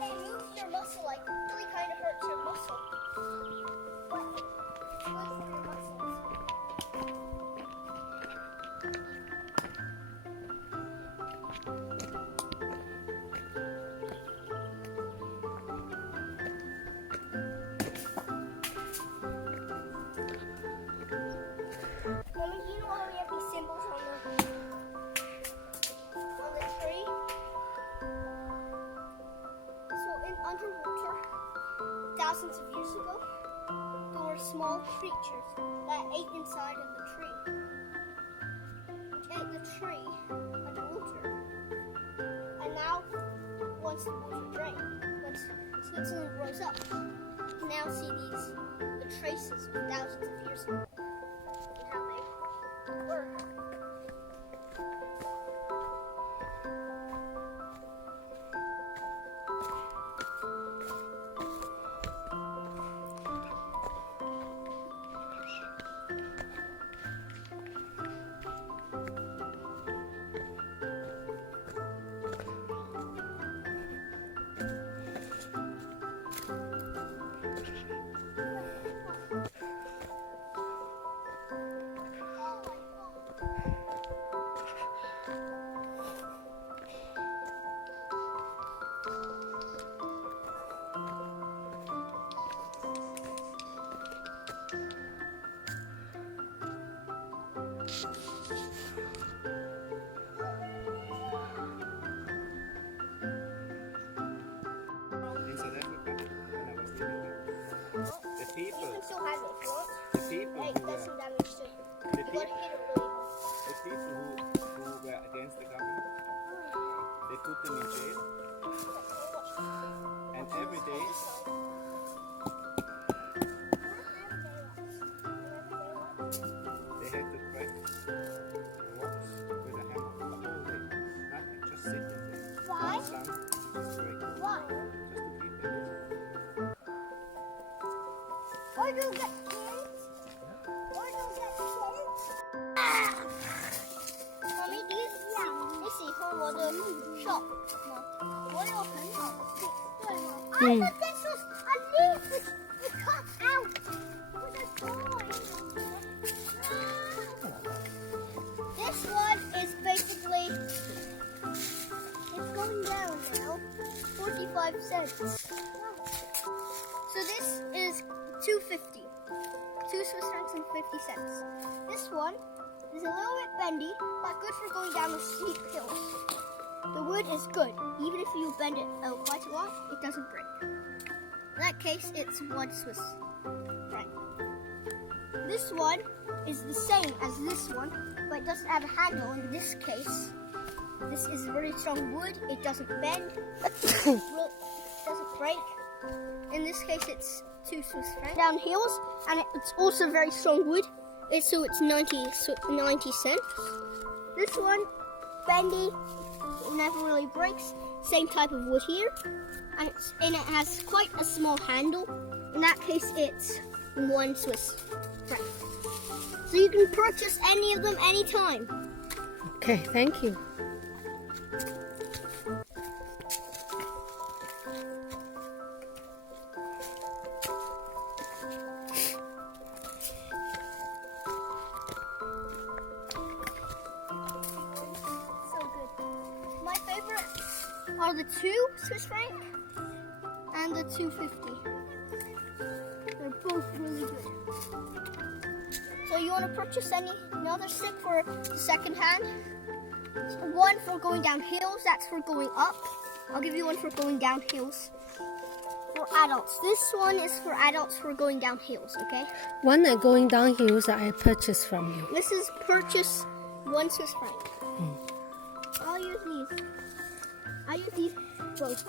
Hey, move your muscle, like really kind of hurts your muscle. But it's good for your muscles. Mommy, do you know how we have these symbols on the tree? So in underwater, thousands of years ago, there were small creatures that ate inside of the tree. Which ate the tree underwater. And now, once the water drained, once Switzerland rose up, you can now see the traces of thousands of years ago and how they were. In South Africa, when I was living there, the You people, can still have it if you want. the people Hey, who that's some were, damage too. the You gotta people, hit it really hard. the people who were against the government, they put them in jail, and every day they had to crack rocks with a hammer the whole day. Nothing, just sitting there. Why? No sun, just break, Why? just to keep them busy. Or you'll get kids. Or you'll get kids. Mommy, do you see? 你喜欢我的 shop 吗？我有很好的 stick， 对吗？I thought this was a leaf which it cut out with a toy. This one is basically, it's going down now, 45 cents. So this is 2.50, 2 Swiss francs and 50 cents. This one is a little bit bendy, but good for going down the steep hills. The wood is good, even if you bend it quite a lot, it doesn't break. In that case, it's 1 Swiss franc. This one is the same as this one, but it doesn't have a handle in this case. This is very strong wood, it doesn't bend, it doesn't break. In this case, it's 2 Swiss francs. Down hills, and it's also very strong wood. It's 90 cents. This one, bendy, it never really breaks. Same type of wood here, and it has quite a small handle. In that case, it's 1 Swiss franc. So you can purchase any of them anytime. Okay, thank you. So good. My favorite are the 2 Swiss franc and the 2.50. They're both really good. So you want to purchase another stick for the second hand? One for going down hills, that's for going up. I'll give you one for going down hills. For adults. This one is for adults for going down hills, okay? One that going down hills that I purchased from you. This is purchase 1 Swiss franc. I'll use these. I use these both.